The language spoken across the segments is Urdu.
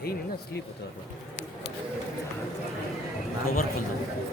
Sleep cover full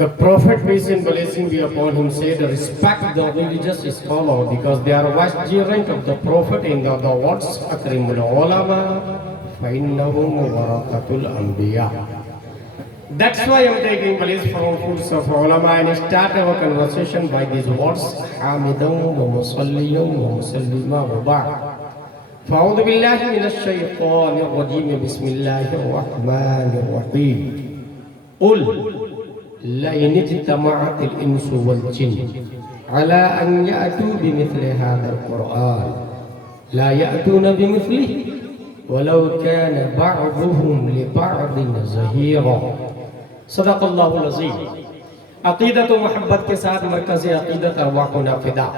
The Prophet, peace and blessing be upon him, said, respect the religious scholar because they are vicegerent of the Prophet in the other words, akrimul ulama fa'innahum waraqatul anbiya. That's why I'm taking place from foods of ulama and start our conversation by these words, hamidan wa musalliyan wa musallima wa ba'd. Fa'udhu billahi minash shaytanir rajim, bismillahir rahmanir rahim. Qul لئن اجتمعت الإنس والجن على أن يأتوا بمثل هذا القرآن لا يأتون بمثله ولو كان بعضهم لبعض ظهيرا. صدق اللہ العظیم. عقیدت و محبت کے ساتھ مرکز عقیدت ارواحنا فدا،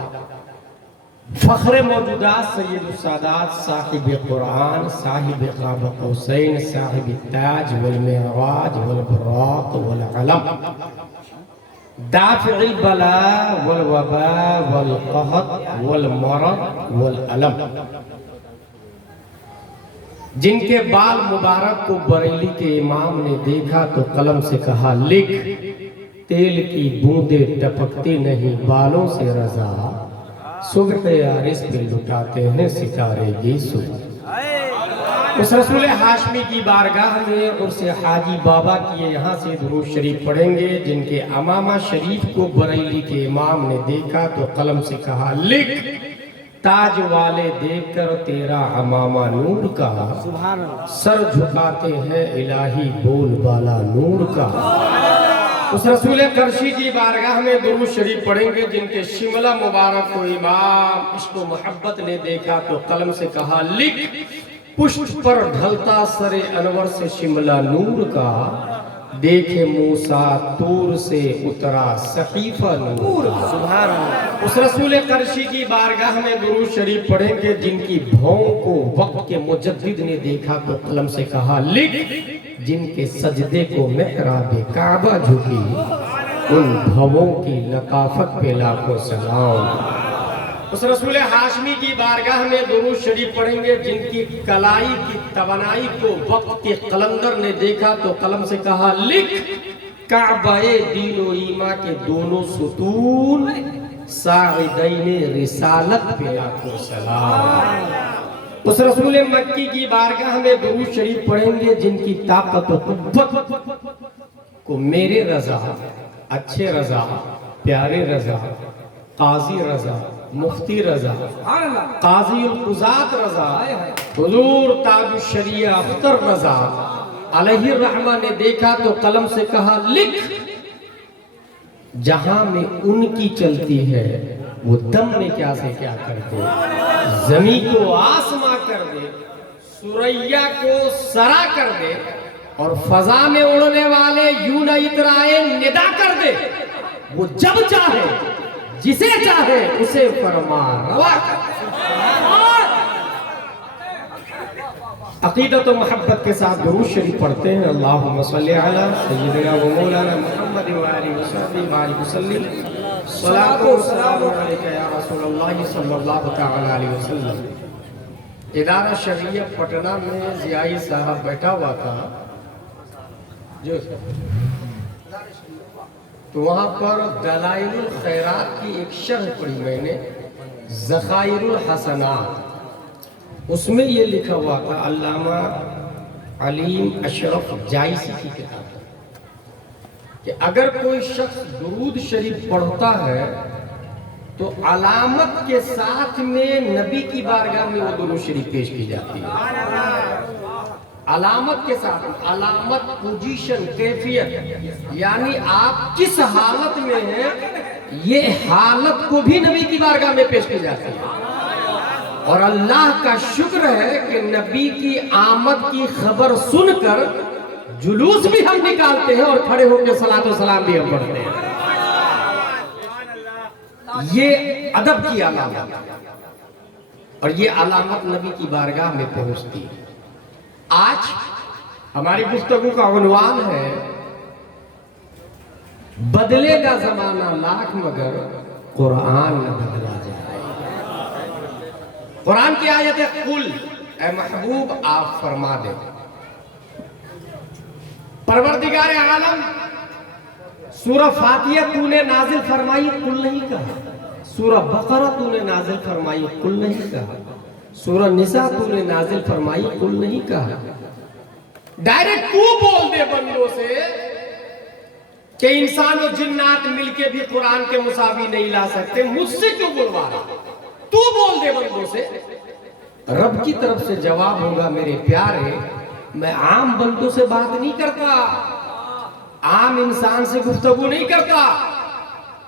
فخر موجودات سید السادات صاحب قرآن صاحب قاب قوسین صاحب التاج والمعراج والبراق والعلم دافع البلاء والوباء والقحط والمرض والألم، جن کے بال مبارک کو بریلی کے امام نے دیکھا تو قلم سے کہا لکھ، تیل کی بوندیں ٹپکتی نہیں بالوں سے رضا، صبح عارض پہ لٹاتے ہیں ستارے کی صبح. اس رسول ہاشمی کی بارگاہ میں اور سے حاجی بابا کی یہاں سے درود شریف پڑھیں گے، جن کے امامہ شریف کو بریلی کے امام نے دیکھا تو قلم سے کہا لکھ، تاج والے دیکھ کر تیرا امامہ نور کا، سر جھکاتے ہیں الہی بول بالا نور کا. اس رسول قرشی کی بارگاہ میں درود شریف پڑھیں گے، جن کے شملہ مبارک کو امام عشق و محبت نے دیکھا تو قلم سے کہا لکھ، پشت پر ڈھلتا سر انور سے شملہ نور کا، دیکھے موسیٰ طور سے اترا صحیفہ نور کا. اس رسول قرشی کی بارگاہ میں درود شریف پڑھیں گے، جن کی بھون کو وقت کے مجدد نے دیکھا تو قلم سے کہا لکھ، جن کے سجدے کو محراب کعبہ جھکی، ان بھووں کی لطافت پہ لاکھوں سلام. اس رسول ہاشمی کی بارگاہ میں درود شریف پڑھیں گے، جن کی کلائی کی توانائی کو وقت کے قلندر نے دیکھا تو قلم سے کہا لکھ، کعبہ دین و ایمان کے دونوں ستون، ساعدین رسالت پہ لاکھوں سلام. اس رسول مکی کی بارگاہ میں درود شریف پڑھیں گے، جن کی طاقت و قوت کو میرے رضا، اچھے رضا، پیارے رضا، قاضی رضا، مفتی رضا، قاضی القضات رضا، حضور تاج الشریعہ اختر رضا علیہ الرحمہ نے دیکھا تو قلم سے کہا لکھ، جہاں میں ان کی چلتی ہے وہ دم میں کیا سے کیا کر دے، زمین کو آسماں کر دے، سوریا کو سرا کر دے، اور فضا میں اڑنے والے یوں نہ اترائے ندا کر دے، وہ جب چاہے جسے چاہے اسے فرما روا کر دے. عقیدت و محبت کے ساتھ درود شریف پڑھتے ہیں. اللہم صلی علی سیدنا و مولانا محمد و آلہ وصحبہ وسلم. صلاۃ و سلام علیک یا رسول اللہ صلی اللہ تعالی علیہ وسلم. ادارہ شریعت پٹنہ میں ضیائی صاحب بیٹھا ہوا تھا، تو وہاں پر دلائل الخیرات کی ایک شرح پڑھی میں نے، ذخائر الحسنات. اس میں یہ لکھا ہوا تھا، علامہ علیم اشرف جائسی کی کتاب، کہ اگر کوئی شخص درود شریف پڑھتا ہے تو علامت کے ساتھ میں نبی کی بارگاہ میں وہ درود شریف پیش کی جاتی ہے. علامت کے ساتھ، علامت، پوزیشن، کیفیت، یعنی آپ کس حالت میں ہیں یہ حالت کو بھی نبی کی بارگاہ میں پیش کی جاتی ہے۔ اور اللہ کا شکر ہے کہ نبی کی آمد کی خبر سن کر جلوس بھی ہم نکالتے ہیں اور کھڑے ہو کے صلاۃ و سلام بھی ہم پڑھتے ہیں۔ یہ ادب کی علامت اور یہ علامت نبی کی بارگاہ میں پہنچتی ہے۔ آج ہماری گفتگو کا عنوان ہے بدلے گا زمانہ لاکھ مگر قرآن نہ بدلا جائے۔ قرآن کی آیت ہے قل، اے محبوب آپ فرما دیں، پروردگار عالم سورہ فاتحہ تو نے نازل فرمائی، قل نہیں کہا۔ سورہ بقرہ تو نے نازل فرمائی، قل نہیں کہا۔ سورہ نساء تو نے نازل فرمائی، قل نہیں کہا۔ ڈائریکٹ تو بول دے بندوں سے کہ انسان و جنات مل کے بھی قرآن کے مساوی نہیں لا سکتے، مجھ سے کیوں بلوا رہا؟ تو بول دے بندوں سے۔ رب کی طرف سے جواب ہوگا میرے پیارے، میں عام بندوں سے بات نہیں کرتا، عام انسان سے گفتگو نہیں کرتا۔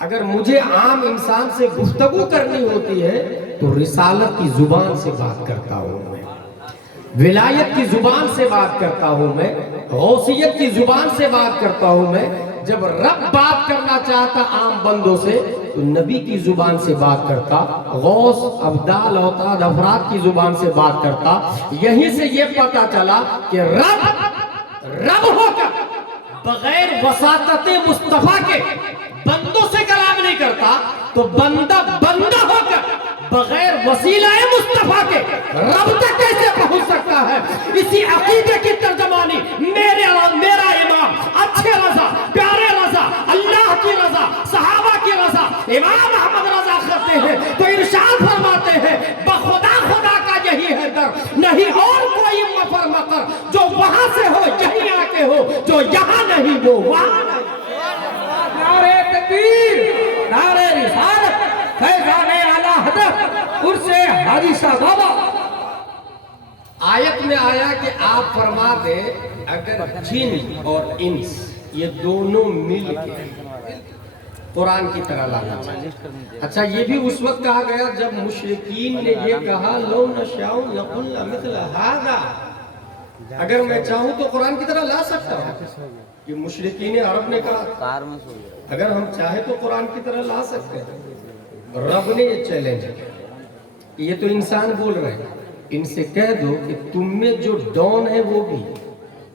اگر مجھے عام انسان سے گفتگو کرنی ہوتی ہے تو رسالت کی زبان سے بات کرتا ہوں میں، ولایت کی زبان سے بات کرتا ہوں میں، غوثیت کی زبان سے بات کرتا ہوں میں۔ جب رب بات کرنا چاہتا عام بندوں سے تو نبی کی زبان سے بات کرتا، غوث، ابدال، اوتاد، افراد کی زبان سے بات کرتا۔ یہیں سے یہ پتا چلا کہ رب ہو کر بغیر وساطت مصطفیٰ کے بندوں سے کلام نہیں کرتا، تو بندہ ہو کر بغیر وسیلہ مصطفیٰ کے رب تک کیسے پہنچ سکتا ہے؟ اسی عقیدے کی ترجمانی میرا امام اچھے رضا، پیارے رضا، اللہ کی رضا، صحابہ کی رضا، امام احمد رضا کرتے ہیں تو ارشاد فرماتے ہیں بخدا خدا کا یہی ہے در، نہیں اور کوئی مفر مقر، جو وہاں سے ہو یہیں آ کے ہو، جو یہاں نہیں وہ وہاں نہیں۔ نعرہ تکبیر، نعرہ رسالت، فیضان اعلی حضرت عرس حاجی صاحب بابا۔ آیت میں آیا کہ آپ فرما دے اگر جن اور انس یہ دونوں مل کے قرآن کی طرح لانا چاہیے۔ اچھا یہ بھی اس وقت کہا گیا جب مشرکین نے یہ کہا لو نشاء لقلنا مثل ھذا، اگر میں چاہوں تو قرآن کی طرح لا سکتا ہوں۔ یہ مشرکین عرب نے کہا اگر ہم چاہیں تو قرآن کی طرح لا سکتے ہیں۔ رب نے یہ چیلنج کیا، یہ تو انسان بول رہے ہیں، ان سے کہہ دو کہ تم میں جو ڈون ہے وہ بھی،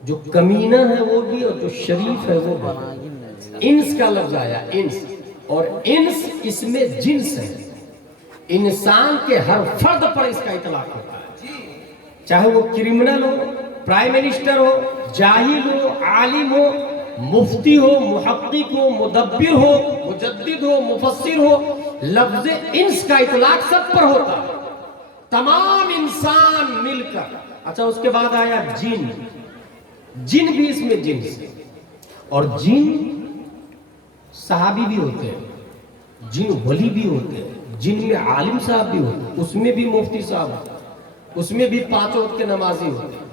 جو کمینہ ہے وہ بھی، اور جو شریف ہے وہ بھی۔ انس کا لفظ آیا، انس، اور انس اس میں جنس ہے، انسان کے ہر فرد پر اس کا اطلاق ہوتا ہے، چاہے وہ کرمنل ہو، پرائم منسٹر ہو، جاہل ہو، عالم ہو، مفتی ہو، محقق ہو، مدبر ہو، مجدد ہو، مفسر ہو، لفظ انس کا اطلاق سب پر ہوتا ہے، تمام انسان مل کر۔ اچھا اس کے بعد آیا جن، جن بھی اس میں جنس ہے، اور جن صحابی بھی ہوتے ہیں، جن ولی بھی ہوتے ہیں، جن میں عالم صاحب بھی ہوتے ہیں، اس میں بھی مفتی صاحب ہوتے ہیں، اس میں بھی 5 وقت کے نمازی ہوتے ہیں۔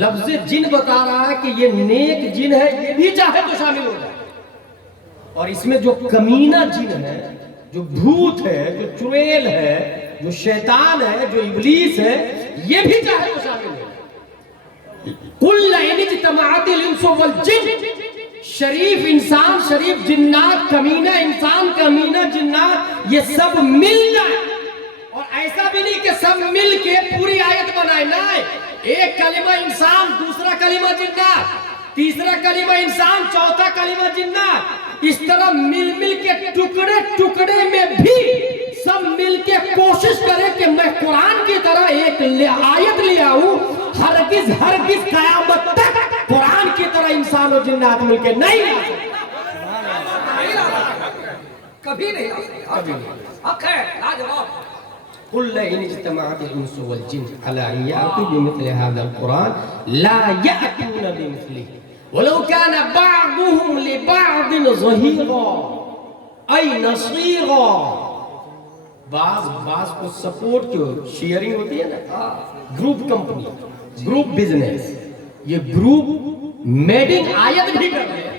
لفظ جن بتا رہا ہے کہ یہ نیک جن ہے، یہ بھی چاہے تو شامل ہو جائے، اور اس میں جو کمینہ جن ہے، جو بھوت ہے، جو چڑیل ہے، جو شیطان ہے، جو ابلیس ہے، یہ بھی چاہے تو شامل ہو جائے۔ قُلْ لَئِنِ اجْتَمَعَتِ الْإِنسُ وَالْجِنُّ، شریف انسان، شریف جنات، کمینہ انسان، کمینہ جنات، یہ سب مل جائے، اور ایسا بھی نہیں کہ سب مل کے پوری آیت بنائے، نہ ایک کلمہ انسان، دوسرا کلمہ جنات، تیسرا کلمہ انسان، چوتھا کلمہ جنات، اس طرح مل کے ٹکڑے ٹکڑے میں بھی سب مل کے کوشش کرے کہ میں قرآن کی طرح ایک آیت لے آؤں، ہرگز قیامت تک قرآن کی طرح انسان و جنات مل کے نہیں آ سکتے، کبھی نہیں آ سکتے، حق ہے، لاجواب۔ قل لئن اجتمعت الانس والجن على ان ياتوا بمثل هذا القران لا ياتون بمثله ولو كان بعضهم لبعض ظهيرا اي نصيرا۔ بعض کو سپورٹ کی شیئرنگ ہوتی ہے نا، گروپ کمپنی، گروپ بزنس، یہ گروپ میڈنگ آیت بھی کر لے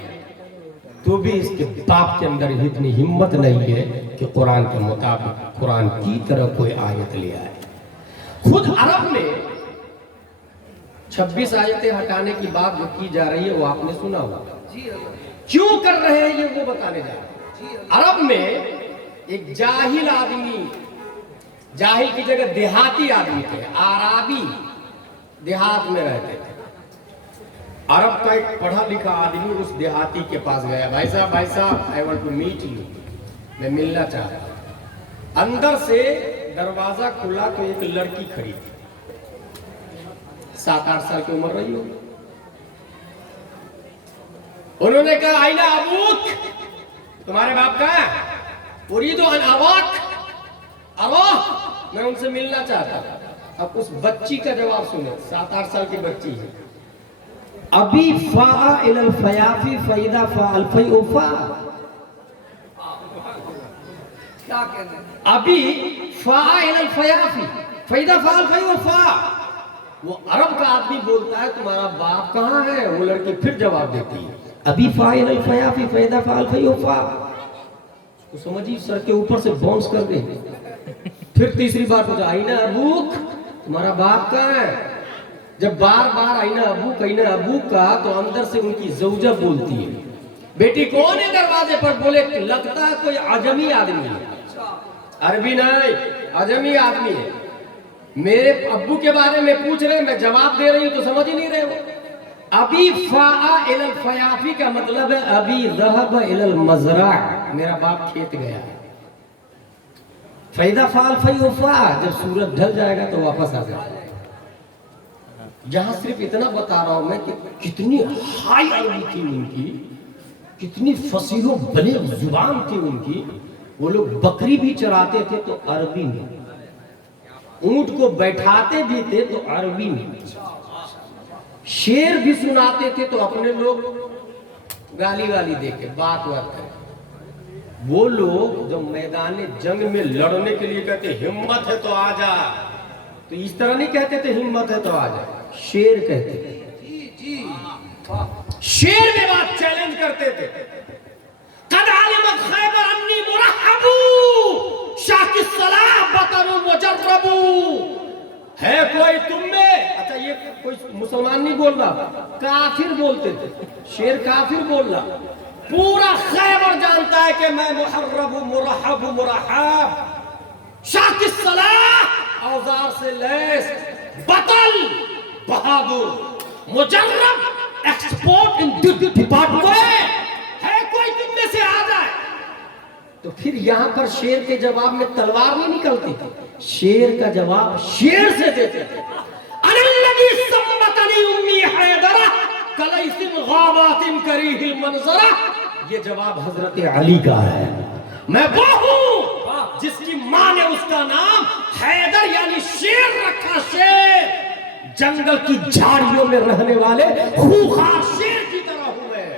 تو بھی اس کے باپ کے اندر اتنی ہمت نہیں ہے کہ قرآن کے مطابق قرآن کی طرح کوئی آیت لے آئے. خود عرب میں 26 آیتیں ہٹانے کی بات جو کی جا رہی ہے وہ آپ نے سنا ہوگا. کیوں کر رہے ہیں یہ وہ بتانے جا رہے ہیں. عرب میں ایک جاہل آدمی، جاہل کی جگہ دیہاتی آدمی تھے، آرابی دیہات میں رہتے تھے. عرب کا ایک پڑھا لکھا آدمی اس دیہاتی کے پاس گیا. بھائی صاحب I want to meet you، میں ملنا چاہتا ہوں. اندر سے دروازہ کھلا تو ایک لڑکی کھڑی تھی، 7-8 سال کی عمر رہی ہوگی. انہوں نے کہا آئینہ ابوک، تمہارے باپ کہاں ہے؟ اریدو ان اباک اروح، میں ان سے ملنا چاہتا تھا. اب اس بچی کا جواب سنیں، 7-8 سال کی بچی ہے. ابھی فاء الى الفیافی فیدا فاء الفیوفا، کیا کہتے ہیں؟ ابھی فاء الى الفیافی فیدا فاء الفیوفا. وہ عرب کا آدمی بولتا ہے تمہارا باپ کہاں ہے؟ وہ لڑکی پھر جواب دیتی ہے ابھی فاء الى الفیافی فیدا فاء الفیوفا. تو سمجھی سر کے اوپر سے باؤنس کر دے. پھر تیسری بار پوچھا آئینہ ابوک، تمہارا باپ کہاں ہے؟ جب بار بار آئینہ ابوک کا تو اندر سے ان کی زوجہ بولتی ہے بیٹی کون ہے دروازے پر؟ بولے لگتا ہے کوئی عجمی آدمی ہے. عربی نہیں، عجمی آدمی ہے. میرے ابو کے بارے میں پوچھ رہے، میں جواب دے رہی ہوں تو سمجھ ہی نہیں رہے ہو. ابھی فاء الى الفیافی کا مطلب ہے ابھی ذهب الى المزرع، میرا باپ کھیت گیا. فیدا فاء الفیوفا، جب سورج ڈھل جائے گا تو واپس آ جائے گا. یہاں صرف اتنا بتا رہا ہوں میں کہ کتنی ہائی عربی تھی ان کی، کتنی فصیح و بلیغ زبان تھی ان کی. وہ لوگ بکری بھی چراتے تھے تو عربی میں، اونٹ کو بیٹھاتے بھی تھے تو عربی میں، شعر بھی سناتے تھے تو اپنے لوگ گالی والی دے کے بات کرتے. وہ لوگ جب میدان جنگ میں لڑنے کے لیے کہتے ہمت ہے تو آ جا، تو اس طرح نہیں کہتے تھے ہمت ہے تو آ جا، شعر کہتے تھے. شعر میں بات چیلنج کرتے تھے. قد علمت خیبر انی مرحب شاک الصلاح بطر مجرب. ہے کوئی تم میں، اچھا یہ کوئی مسلمان نہیں بول رہا، کافر بولتے تھے. شعر کافر بول رہا. پورا خیبر جانتا ہے کہ میں محرب مرحب مرحب. شاک الصلاح اوزار سے لیس، بطل بہادر، مجرب ایکسپورٹ ان ڈپارٹمنٹ. ہے کوئی تم میں سے آ جائے. تو پھر یہاں پر شیر کے جواب میں تلوار نہیں نکلتی تھی، شیر کا جواب شیر سے دیتے تھے. الذی سمتنی امی حیدرہ کلیث غابات کریہ المنظرہ. یہ جواب حضرت علی کا ہے. میں وہ ہوں جس کی ماں نے اس کا نام حیدر یعنی شیر رکھا. شیر، جنگل کی جھاڑیوں میں رہنے والے خوخار شیر کی طرح ہوں میں.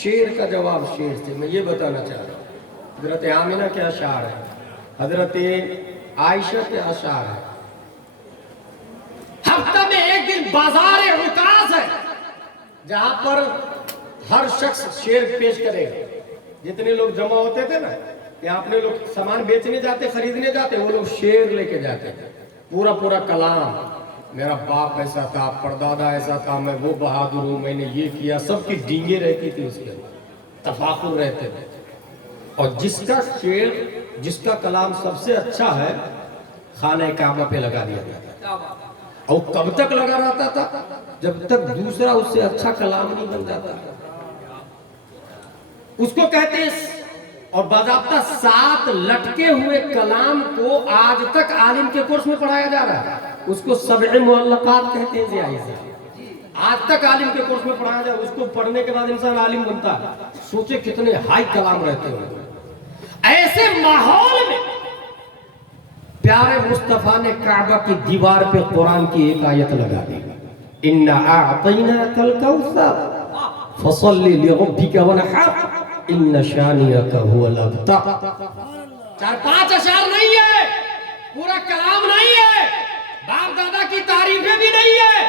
شیر کا جواب شیر سے. میں یہ بتانا چاہ رہا ہوں حضرت آمنہ کے اشعار ہے، حضرت عائشہ کے اشعار ہے. ہفتہ میں ایک دن بازار عکاظ ہے جہاں پر ہر شخص شعر پیش کرے گا. جتنے لوگ جمع ہوتے تھے نا، یا اپنے لوگ سامان بیچنے جاتے، خریدنے جاتے، وہ لوگ شعر لے کے جاتے تھے. پورا کلام، میرا باپ ایسا تھا، پردادا ایسا تھا، میں وہ بہادر ہوں، میں نے یہ کیا. سب کی ڈینگیں رہتی تھی، اس کے تفاخر رہتے تھے. اور جس کا شعر، جس کا کلام سب سے اچھا ہے، خانہ کعبہ پہ لگا دیا جاتا. اور کب تک لگا رہتا تھا؟ جب تک دوسرا اس سے اچھا کلام نہیں بن جاتا. اس کو کہتے ہیں، اور باضابطہ 7 لٹکے ہوئے کلام کو آج تک عالم کے کورس میں پڑھایا جا رہا ہے. اس کو 7 معلقات کہتے ہیں. زیائی سے آج تک عالم کے کورس میں پڑھایا جا رہا ہے. اس کو پڑھنے کے بعد انسان عالم بنتا ہے. سوچے کتنے ہائی کلام رہتے ہیں. ایسے ماحول میں پیارے مصطفیٰ نے کعبہ کی دیوار پہ قرآن کی ایک آیت لگا دی. اِنَّا أَعْطَيْنَاكَ الْكَوْثَرَ فَصَلِّ لِرَبِّكَ وَانْحَرْ إِنَّ شَانِئَكَ هُوَ الْأَبْتَرُ. 4-5 اشعار نہیں ہے، پورا کلام نہیں ہے، باپ دادا کی تعریفیں بھی نہیں ہے.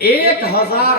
1000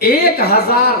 1000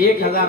1000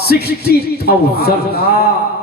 60,000।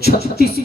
36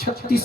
36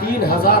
3000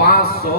500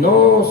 9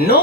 9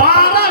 12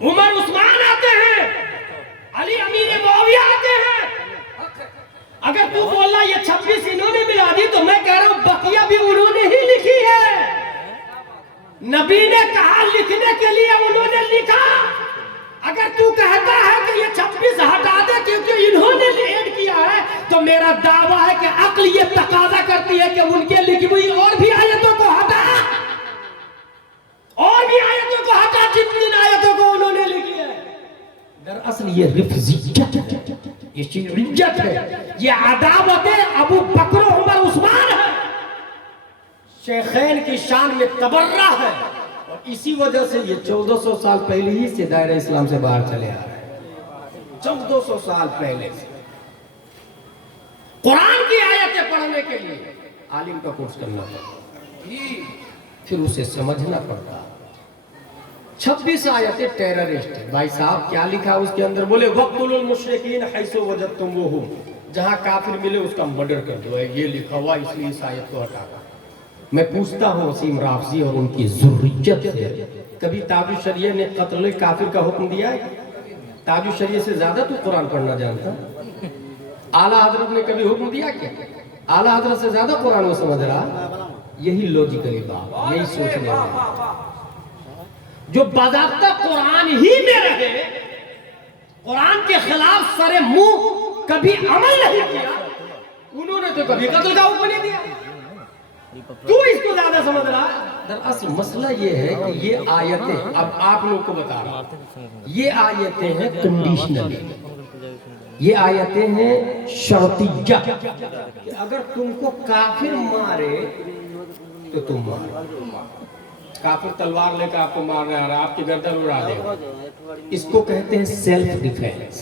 عمر عثمان آتے ہیں, علی امیر معاویہ آتے ہیں. اگر تو بول رہا یہ 26 انہوں نے ملا دی تو میں کہہ رہا ہوں بقیہ بھی انہوں نے ہی لکھی ہے. نبی نے کہا لکھنے کے لیے انہوں نے لکھا. اگر تو کہتا ہے کہ یہ 26 ہٹا دے کیونکہ انہوں نے ایڈ کیا ہے تو میرا دعویٰ ہے کہ عقل یہ تقاضا کرتی ہے کہ ان کے لکھی ہوئی اور بھی آیتوں کو ہٹا, اور بھی آیتوں کو ہٹا جتنی آیتوں کو انہوں نے لکھی ہے. دراصل یہ رفضیت ہے, یہ شیعیت ہے, یہ عداوت ابو بکر و عمر عثمان ہے, شیخین کی شان میں تبرہ ہے. اور اسی وجہ سے یہ 1400 سال پہلے ہی سے دائرہ اسلام سے باہر چلے آ رہے ہیں. 1400 سال پہلے سے قرآن کی آیتیں پڑھنے کے لیے عالم کا کورس کرنا پڑتا, پھر اسے سمجھنا پڑتا. 26 آیتیں ٹیررسٹ ہے. بھائی صاحب کیا لکھا اس کے اندر؟ بولے وَقْتُلُوا الْمُشْرِكِينَ حَيْثُ وَجَدتُمُوهُمْ, جہاں کافر ملے اس کا مرڈر کر دو. یہ لکھا ہوا اس لیے اس آیت کو ہٹا. میں پوچھتا ہوں وسیم رافضی اور ان کی ذریت سے, کبھی تاج الشریعہ نے قتل کافر کا حکم دیا ہے؟ تاج الشریعہ سے زیادہ تو قرآن پڑھنا جانتا. اعلیٰ حضرت نے کبھی حکم دیا کیا؟ اعلیٰ حضرت سے زیادہ قرآن وہ سمجھ رہا. یہی لوجیکلی بات, یہی سوچنے والا جو باضابطہ قرآن ہی میں رہے, قرآن کے خلاف سر منہ کبھی عمل نہیں کیا, انہوں نے تو کبھی قتل کا حکم نہیں دیا. تو اس کو زیادہ سمجھ رہا ہے. دراصل مسئلہ یہ ہے کہ یہ آیتیں, اب آپ لوگ کو بتا رہا ہوں, یہ آیتیں ہیں کنڈیشنل, یہ آیتیں ہیں شرطیہ, کہ اگر تم کو کافر مارے تو تم مارے. کافر تلوار لے کر آپ کو مار رہا ہے, آپ کی گردن اڑا دے گا. اس کو کہتے ہیں سیلف ڈیفینس.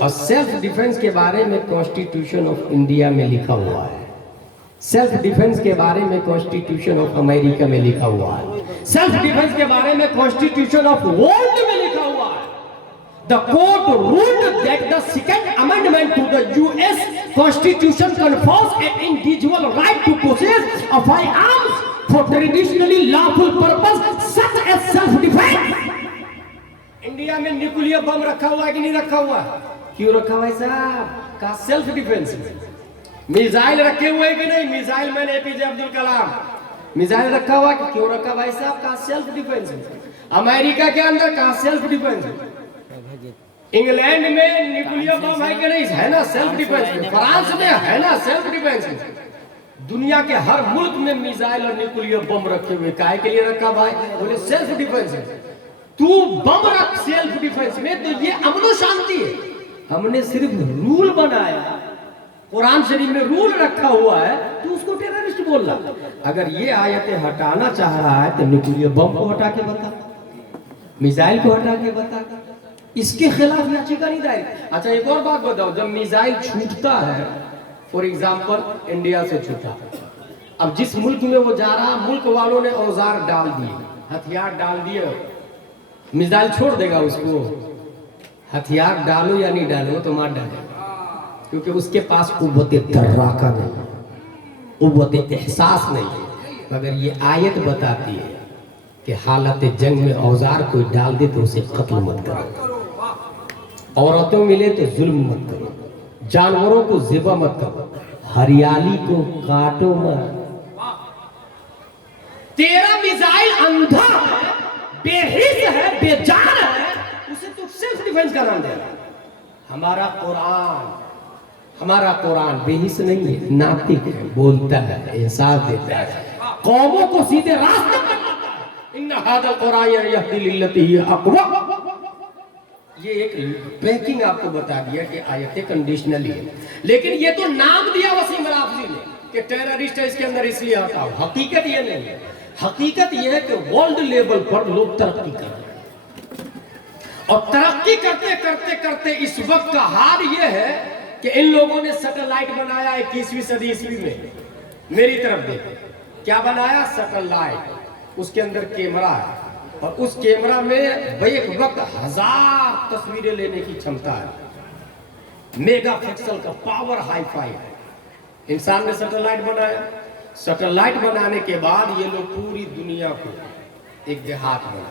اور سیلف ڈیفینس کے بارے میں کانسٹیٹیوشن آف انڈیا میں لکھا ہوا ہے, سیلف ڈیفنس کے بارے میں کانسٹیٹیوشن آف امریکہ میں لکھا ہوا ہے, سیلف ڈیفنس کے بارے میں کانسٹیٹیوشن آف ورلڈ میں لکھا ہوا ہے. The court ruled that the second amendment to the US Constitution confers an individual right to possess a firearms for traditionally lawful purpose such as self-defense. India میں نیوکلیئر بم رکھا ہوا ہے کہ نہیں رکھا ہوا؟ کیوں رکھا ہوا ہے صاحب؟ کا سیلف ڈیفنس. میزائل رکھے ہوئے کہ نہیں؟ میزائل مین اے پی جے عبد الکلام میزائل رکھا ہوا کہ کیوں رکھا بھائی صاحب؟ کا سیلف ڈیفنس. امریکہ کے اندر کا سیلف ڈیفنس. انگلینڈ میں نیوکلیئر بم ہے کہ نہیں؟ ہے نا سیلف ڈیفنس. فرانس میں ہے نا سیلف ڈیفنس. دنیا کے ہر ملک میں میزائل اور نیوکلیئر بم رکھے ہوئے. کائے کے لیے رکھا بھائی؟ بولے سیلف ڈیفنس. تو بم رکھ سیلف ڈیفنس میں تو یہ امن و شانتی ہے. ہم نے صرف رول بنایا, قرآن شریف میں رول رکھا ہوا ہے, تو اس کو ٹیررسٹ بول رہا. اگر یہ آیتیں ہٹانا چاہ رہا ہے تو نیوکلیئر بم کو ہٹا کے بتا, میزائل کو ہٹا کے بتا, اس کے خلاف یاچیکا نہیں دائر. اچھا ایک اور بات بتاؤ, جب میزائل چھوٹتا ہے, فور ایگزامپل انڈیا سے چھوٹا, اب جس ملک میں وہ جا رہا, ملک والوں نے اوزار ڈال دیے, ہتھیار ڈال دیے, میزائل چھوڑ دے گا اس کو؟ ہتھیار ڈالو یا نہیں ڈالو تو مار ڈالے, کیونکہ اس کے پاس قوت دراکہ نہیں, قوت احساس نہیں. مگر یہ آیت بتاتی ہے کہ حالت جنگ میں اوزار کوئی ڈال دے تو اسے قتل مت کرو, عورتوں ملے تو ظلم مت کرو, جانوروں کو ذبح مت کرو, ہریالی کو کاٹو مت. تیرا میزائل اندھا ہے, بے حس ہے, بے جان ہے, اسے تو سیلف ڈیفنس کا نام دے رہا. ہمارا قرآن بے حس نہیں ہے, ناطق ہے, بولتا ہے, احساس دیتا ہے, قوموں کو سیدھے راستے پر لاتا ہے. ان ھذا القرآن یہدی للتی ہی اقوم. یہ ایک بیکنگ آپ کو بتا دیا کہ آیتیں کنڈیشنلی ہے, لیکن یہ تو نام دیا وسیم رافضی نے کہ ٹیررسٹ ہے, اس کے اندر اس لیے آتا ہو. حقیقت یہ نہیں ہے. حقیقت یہ ہے کہ ورلڈ لیول پر لوگ ترقی کر رہے ہیں, اور ترقی کرتے کرتے کرتے اس وقت کا حال یہ ہے کہ ان لوگوں نے سیٹلائٹ بنایا 21ویں صدی عیسوی میں. میری طرف دیکھیں, کیا بنایا؟ سیٹلائٹ. اس کے اندر کیمرہ ہے, اور اس کیمرہ میں بیک وقت 1000 تصویریں لینے کی چھمتا ہے. میگا پکسل کا پاور ہائی فائی ہے. انسان نے سیٹلائٹ بنایا. سیٹلائٹ بنانے کے بعد یہ لوگ پوری دنیا کو ایک دیہات بنا,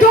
2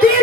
3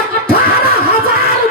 18,000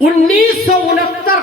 1969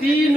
3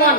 1,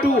2,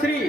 3।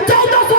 1400